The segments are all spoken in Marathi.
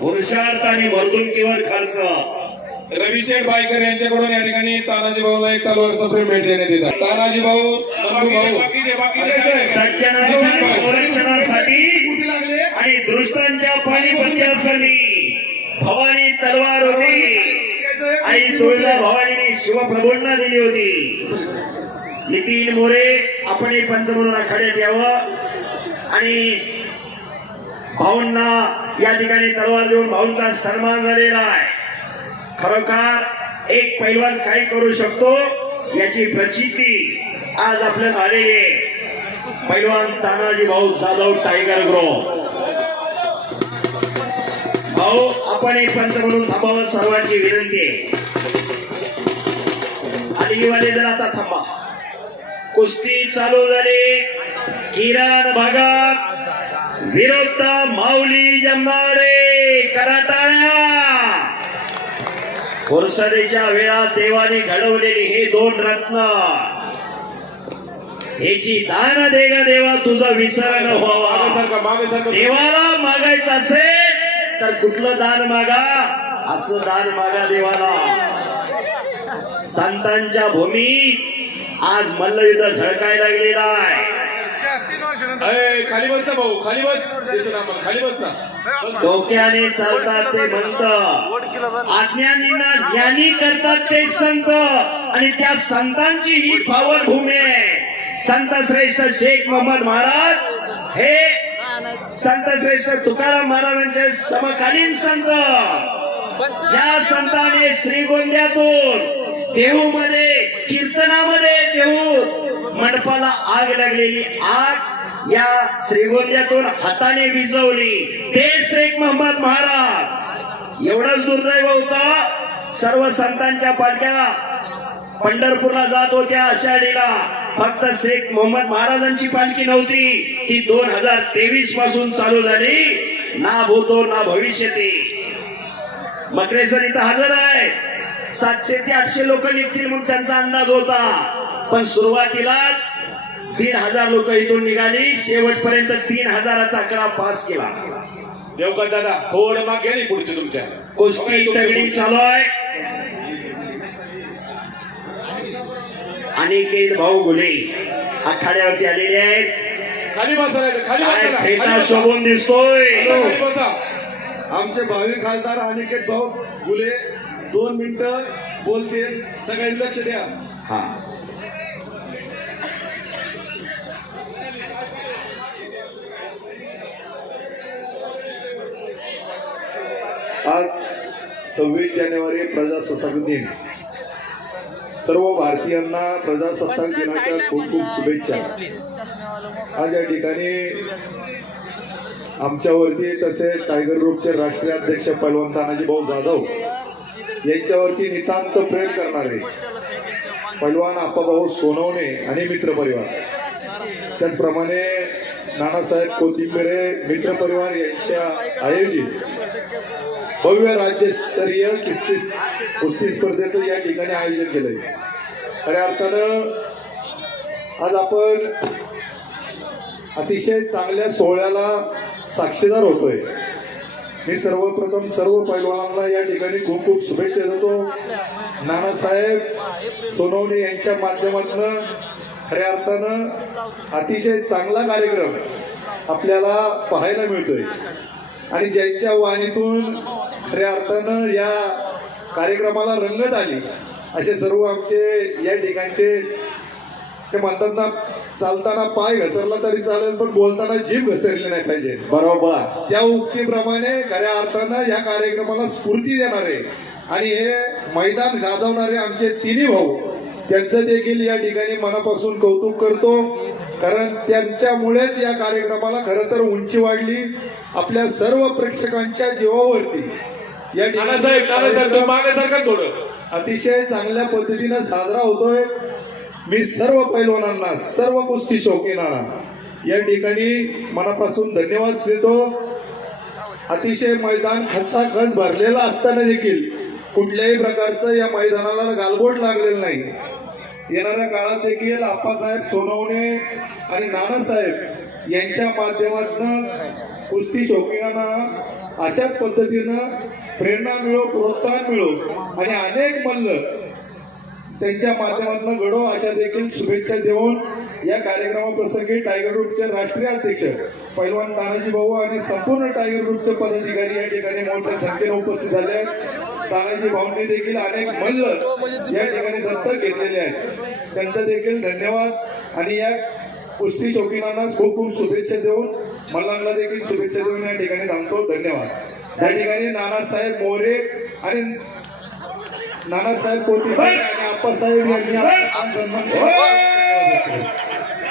पुरुषार्थ आणि मर्दुकीवर खर्च रविशेठ बायकर यांच्याकडून या ठिकाणी तानाजी भाऊला एक तलवार प्रेम भेट देण्यात येतात. तानाजी भाऊ सज्जनाच्या संरक्षणासाठी आणि दृष्टांच्या पाणीपत्यासाठी भवानी तलवार होती. आणि तुळजा भवानीने शिवप्रभूंना दिली होती. नितीन मोरे आपण पंच म्हणून आखाड्यात यावं. आणि भाऊंना या ठिकाणी तलवार देऊन भाऊंचा सन्मान झालेला आहे. खरोखर एक पैलवान काय करू शकतो याची प्रचिती आज आपल्याला आलेली आहे. पैलवान तानाजी भाऊ जाधव टायगर ग्रो भाऊ आपण एक पंच म्हणून थांबावं सर्वांची विनंती आहे. आलीवाले जर आता थांबा. कुस्ती चालू झाली. किरण भागात. विरुद्ध माऊली जमणारे कराटाळ्या फुरसदेच्या वेळात देवाने घडवलेली हे दोन रत्न ह्याची दान दे ग देवा तुझा विसर न व्हावा देवाला मागायचं असेल तर कुठलं दान मागा असं दान मागा देवाला संतांच्या भूमीत आज मल्लयुद्ध झळकायला लागलेला आहे अय, खाली बस ना भाऊ खाली बस. दिसत आम्हाला खाली बस ना. बस. ना. डोक्याने चालतात ते म्हणत अज्ञानींना ज्ञानी करतात ते संत. आणि त्या संतांची ही पावन भूमी आहे. संत श्रेष्ठ शेख मोहम्मद महाराज हे संत श्रेष्ठ तुकाराम महाराजांचे समकालीन संत. ज्या संतांनी श्रीगोंद्यातून देहूमध्ये कीर्तनामध्ये देहू मंडपाला आग लागलेली आग या श्रीगोंद्यातून हाताने विजवली. ते शेख मोहम्मद महाराज. एवढंच दुर्दैव होता सर्व संतांच्या पालख्या पंढरपूरला जात होत्या आषाढीला. फक्त शेख मोहम्मद महाराजांची पालखी नव्हती ती दोन हजार तेवीसपासून चालू झाली. ना भूतो ना भविष्यती. मकरेसर इथं हजर आहे. सातशे ते आठशे लोक निघतील म्हणून त्यांचा अंदाज होता. पण सुरुवातीलाच तीन हजार लोक इथून निघाली. शेवटपर्यंत तीन हजाराचा आकडा पास केला. देवकात दादा थोडं माग नाही पुढचे तुमच्या. कुस्ती तगडी चालू आहे. अनिकेत भाऊ गुले आखाड्यावरती आलेले आहेत. खाली बसायला खाली बसा. शोभून दिसतोय. खाली बसा. आमचे भावी खासदार अनिकेत भाऊ गुले दोन मिनिटं बोलतील. सगळ्यांनी लक्ष द्या. हा. आज सव्वीस जानेवारी प्रजासत्ताक दिन. सर्व भारतीयांना प्रजासत्ताक दिनाच्या खूप खूप शुभेच्छा. आज या ठिकाणी आमच्यावरती तसेच टायगर ग्रुपचे राष्ट्रीय अध्यक्ष पहलवान तानाजी भाऊ जाधव यांच्यावरती नितांत प्रेम करणारे पहलवान आप्पाभाऊ सोनवणे आणि मित्रपरिवार. त्याचप्रमाणे नानासाहेब कोथिंबिरे मित्रपरिवार यांच्या आयोजित भव्य राज्यस्तरीय किस्ती कुस्ती स्पर्धेचं या ठिकाणी आयोजन केलंय. खऱ्या अर्थानं आज आपण अतिशय चांगल्या सोहळ्याला साक्षीदार होतोय. मी सर्वप्रथम सर्व पैलवानांना या ठिकाणी खूप खूप शुभेच्छा देतो. नानासाहेब सोनवणे यांच्या माध्यमातून खऱ्या अर्थानं अतिशय चांगला कार्यक्रम आपल्याला पाहायला मिळतोय. आणि ज्यांच्या वाणीतून खऱ्या अर्थानं या कार्यक्रमाला रंगत आली. असे सर्व आमचे या ठिकाणचे ते म्हणतात ना चालताना पाय घसरला तरी चालेल पण बोलताना जीभ घसरली नाही पाहिजे. बरोबर. त्या उक्तीप्रमाणे खऱ्या अर्थानं या कार्यक्रमाला स्फूर्ती देणारे आणि हे मैदान गाजवणारे आमचे तिन्ही भाऊ त्यांचं देखील या ठिकाणी मनापासून कौतुक करतो. कारण त्यांच्यामुळेच या कार्यक्रमाला खरं तर उंची वाढली. आपल्या सर्व प्रेक्षकांच्या जीवावरती या नानासाहेब नानासाहेब तुम्ही मागे सारखा थोडं अतिशय चांगल्या पद्धतीनं साजरा होतोय. मी सर्व पैलवानांना सर्व कुस्ती शौकीनांना या ठिकाणी मनापासून धन्यवाद देतो. अतिशय मैदान खचाखच भरलेला असताना देखील कुठल्याही प्रकारचं या मैदानाला गालबोट लागलेलं नाही. येणाऱ्या काळात देखील आप्पासाहेब सोनवणे आणि नानासाहेब यांच्या माध्यमातून कुस्ती शौकीनांना अशाच पद्धतीनं प्रेरणा मिळो प्रोत्साहन मिळो आणि अनेक मल्ल त्यांच्या माध्यमातून घडो अशा देखील शुभेच्छा देऊन या कार्यक्रमाप्रसंगी टायगर ग्रुपचे राष्ट्रीय अध्यक्ष पैलवान तानाजी भाऊ आणि संपूर्ण टायगर ग्रुपचे पदाधिकारी या ठिकाणी मोठ्या संख्येने उपस्थित झाले आहेत. तानाजी भाऊंनी देखील अनेक मल्ल या ठिकाणी दत्तक घेतलेले आहेत. त्यांचा देखील धन्यवाद आणि या कुस्ती शौकीनांना खूप खूप शुभेच्छा देऊन मल्लांना देखील शुभेच्छा देऊन या ठिकाणी थांबतो. धन्यवाद. या ठिकाणी नानासाहेब मोरे आणि नानासाहेब बस. आणि आप्पासाहेब यांनी आपला बस. मान सन्मान केला.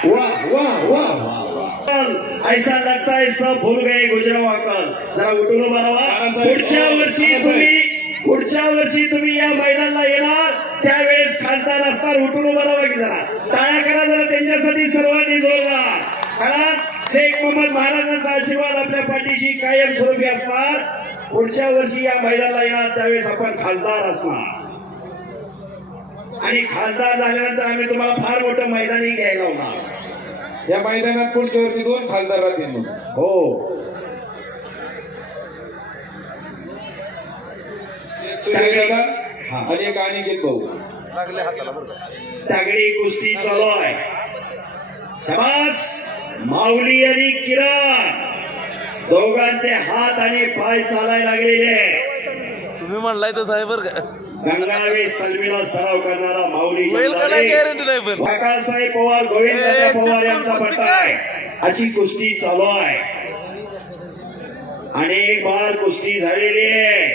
वा वा वा वा वा. ऐसा लगता है सब भूल गए गुजरावा कल जरा उठून नानासाहेब, पुढच्या वर्षी नानासाहेब. तुम्ही पुढच्या वर्षी तुम्ही या मैदानाला येणार. त्यावेळेस खासदार असणार. उठून राहा की जरा. टाळ्या करा जरा त्यांच्यासाठी सर्वांनी जोरदार. कारण शेख मोहम्मद महाराजांचा आशीर्वाद आपल्या पाठीशी कायमस्वरूपी असणार. पुढच्या वर्षी या मैदानाला येणार त्यावेळेस आपण खासदार असणार. आणि खासदार झाल्यानंतर आम्ही तुम्हाला फार मोठं मैदानी घ्यायला होणार या मैदानात पुढच्या वर्षी दोन खासदार राहतील हो. एक आणि एक अनिकेत भाऊ. तागडी कुस्ती चालू आहे. शबास! माऊली आणि किरण दोघांचे हात आणि पाय चालायला लागलेले तुम्ही म्हणलाय तर साहेब तालमीला सराव करणारा माऊली काकासाहेब पवार गोविंद पवार यांचा अशी कुस्ती चालू आहे. अनेक बार कुस्ती झालेली आहे.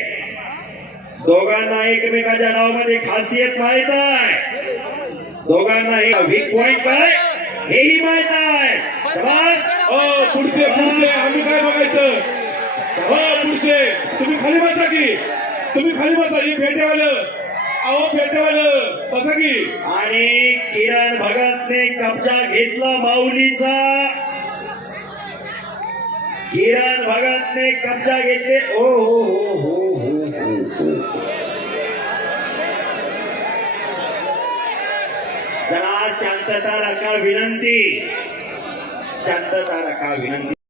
दोघांना एकमेकाच्या डावामध्ये खासियत माहीत आहे. दोघांना हे वीक पॉइंट काय? हेही माहीत आहे. पुढचे पुढचे आम्ही काय बघायचं? हो पुढचे तुम्ही खाली बसा की. तुम्ही खाली बसा ही फेटेवालं अहो फेटेवालं बसा की. आणि किरण भगतने कब्जा घेतला माऊलीचा. किरण भगतने कब्जा घेतले. ओ हो हो हो हो हो, हो, हो. शांतता राखा विनंती. शांतता राखा विनंती